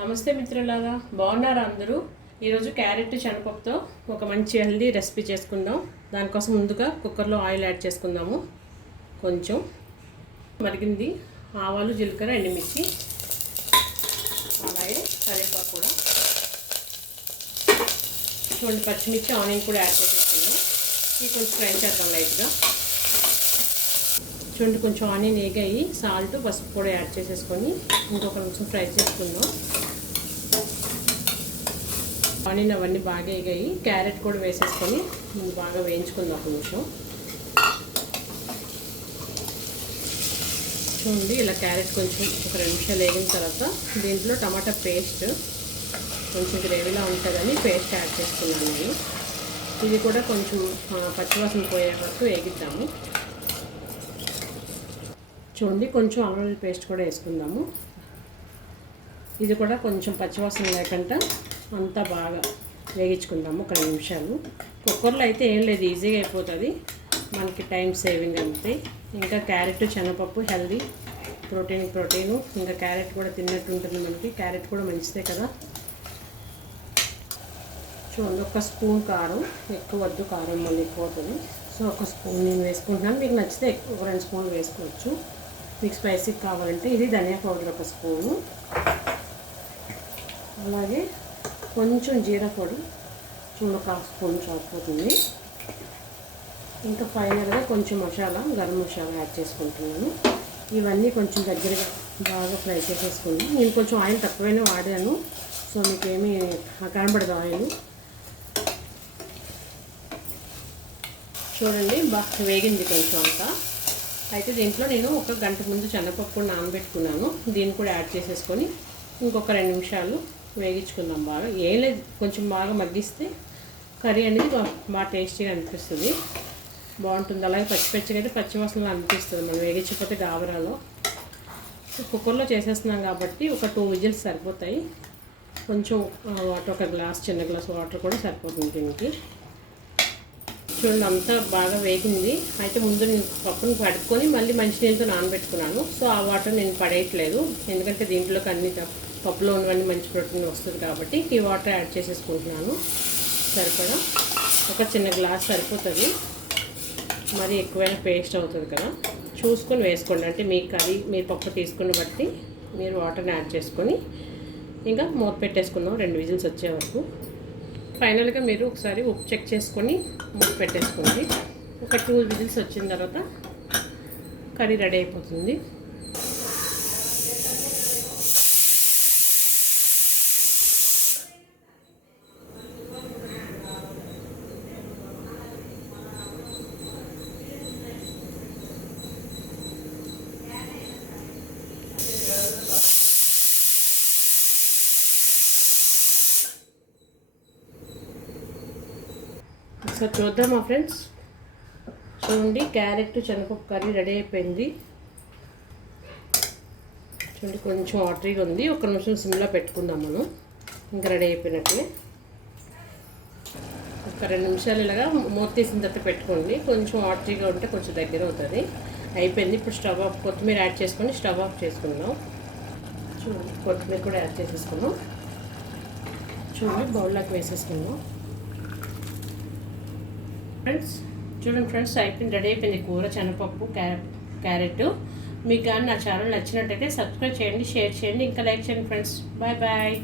నమస్తే మిత్రులారా, బాగున్నారా అందరూ? ఈరోజు క్యారెట్ శనగపప్పుతో ఒక మంచి హెల్దీ రెసిపీ చేసుకుందాం. దానికోసం ముందుగా కుక్కర్లో ఆయిల్ యాడ్ చేసుకుందాము. కొంచెం మరిగింది ఆవాలు, జీలకర్ర, ఎండుమిర్చి, అలాగే కరివేపాకు కూడా చూడండి, పచ్చిమిర్చి, ఆనియన్ కూడా యాడ్ చేసేసుకుందాం. ఇవి కొంచెం ఫ్రై చేద్దాం లైట్గా. చూడండి, కొంచెం ఆనియన్ వేగాయి, సాల్ట్, పసుపు కూడా యాడ్ చేసేసుకొని ఇంకొక నిమిషం ఫ్రై చేసుకుందాం. ఆనియన్ అవన్నీ బాగా వేగాయి, క్యారెట్ కూడా వేసేసుకొని బాగా వేయించుకుందాం ఒక నిమిషం. చూడండి, ఇలా క్యారెట్ కొంచెం ఒక 2 నిమిషాలు వేగిన తర్వాత దీంట్లో టమాటా పేస్ట్, కొంచెం గ్రేవీలా ఉంటుందని పేస్ట్ యాడ్ చేసుకున్నాను నేను. ఇది కూడా కొంచెం పచ్చివాసన పోయే వరకు వేగిద్దాము. చూడండి, కొంచెం అల్లం వెల్లుల్లి పేస్ట్ కూడా వేసుకుందాము. ఇది కూడా కొంచెం పచ్చివాసన లేకుండా అంతా బాగా వేగించుకుందాము ఒక 2 నిమిషాలు. కుక్కర్లో అయితే ఏం లేదు, ఈజీగా అయిపోతుంది, మనకి టైం సేవింగ్ అంతే. ఇంకా క్యారెట్, శనగపప్పు హెల్దీ, ప్రోటీను, ఇంకా క్యారెట్ కూడా తిన్నట్టు ఉంటుంది మనకి. క్యారెట్ కూడా మంచిదే కదా. చూడండి, 1 స్పూన్ కారం, ఎక్కువ వద్దు, కారం మళ్ళీ ఎక్కువ అవుతుంది. సో 1 స్పూన్ నేను వేసుకుంటున్నాను. మీకు నచ్చితే ఎక్కువ 2 స్పూన్లు వేసుకోవచ్చు, మీకు స్పైసీ కావాలంటే. ఇది ధనియా పౌడర్ 1 స్పూను, అలాగే కొంచెం జీరా పొడి చూడ 1 స్పూన్ సరిపోతుంది. ఇంకా ఫైనల్గా కొంచెం మసాలా, గరం మసాలా యాడ్ చేసుకుంటున్నాను. ఇవన్నీ కొంచెం దగ్గరగా బాగా ఫ్రై చేసేసుకుని, నేను కొంచెం ఆయిల్ తక్కువైనా వాడాను, సో మీకేమీ కనబడదు ఆయిల్. చూడండి, బాగా వేగింది కొంచెం అంతా. అయితే దీంట్లో నేను 1 గంట ముందు శనగపప్పు నానబెట్టుకున్నాను, దీన్ని కూడా యాడ్ చేసేసుకొని ఇంకొక 2 నిమిషాలు వేగించుకుందాం. బాగా ఏం లేదు, కొంచెం బాగా మగ్గిస్తే కర్రీ అనేది బాగా టేస్టీగా అనిపిస్తుంది, బాగుంటుంది. అలాగే పచ్చిగా అయితే పచ్చివాసనలో అనిపిస్తుంది మనం వేగించకపోతే గాబరాలో. కుక్కర్లో చేసేస్తున్నాం కాబట్టి ఒక 2 విజిల్స్ సరిపోతాయి. కొంచెం వాటర్, 1 గ్లాస్, చిన్న గ్లాస్ వాటర్ కూడా సరిపోతుంది దీనికి. చూడండి, అంతా బాగా వేగింది. అయితే ముందు నేను పప్పును కడుక్కొని మళ్ళీ మంచినీళ్ళతో నానబెట్టుకున్నాను. సో ఆ వాటర్ నేను పడేయట్లేదు, ఎందుకంటే దీంట్లోకి అన్ని పప్పులో ఉన్నవన్నీ మంచి ప్రోటీన్ వస్తుంది కాబట్టి ఈ వాటర్ యాడ్ చేసేసుకుంటున్నాను. సరిపడా 1 చిన్న గ్లాస్ సరిపోతుంది, మరి ఎక్కువైనా పేస్ట్ అవుతుంది కదా. చూసుకొని వేసుకోండి, అంటే మీ కర్రీ, మీ పప్పు తీసుకుని బట్టి మీరు వాటర్ని యాడ్ చేసుకొని ఇంకా మూత పెట్టేసుకుందాం 2 విజిల్స్ వచ్చే వరకు. ఫైనల్గా మీరు ఒకసారి ఉప్పు చెక్ చేసుకొని మూత పెట్టేసుకోండి. ఒక 2 విజిల్స్ వచ్చిన తర్వాత కర్రీ రెడీ అయిపోతుంది. ఒకసారి చూద్దామా ఫ్రెండ్స్? చూడండి, క్యారెట్ శనగపప్పు కర్రీ రెడీ అయిపోయింది. చూడండి, కొంచెం వాటరీగా ఉంది, 1 నిమిషం సిమ్లో పెట్టుకుందాం మనం. ఇంకా రెడీ అయిపోయినట్లే. ఒక 2 నిమిషాలు ఇలాగా మూత తీసిన తర్వాత పెట్టుకోండి, కొంచెం వాటరీగా ఉంటే కొంచెం దగ్గర అవుతుంది. అయిపోయింది. ఇప్పుడు స్టవ్ ఆఫ్, కొత్తిమీర యాడ్ చేసుకొని స్టవ్ ఆఫ్ చేసుకుందాం. చూడండి, కొత్తిమీర కూడా యాడ్ చేసేసుకుందాం. చూడండి, బౌల్లోకి వేసేసుకుందాం. చూడండి ఫ్రెండ్స్, అయిపోయింది, రెడీ అయిపోయింది కూర, శనగపప్పు, క్యారెట్. మీకు కానీ నా ఛానల్ నచ్చినట్టయితే సబ్స్క్రైబ్ చేయండి, షేర్ చేయండి, ఇంకా లైక్ చేయండి ఫ్రెండ్స్. Bye bye.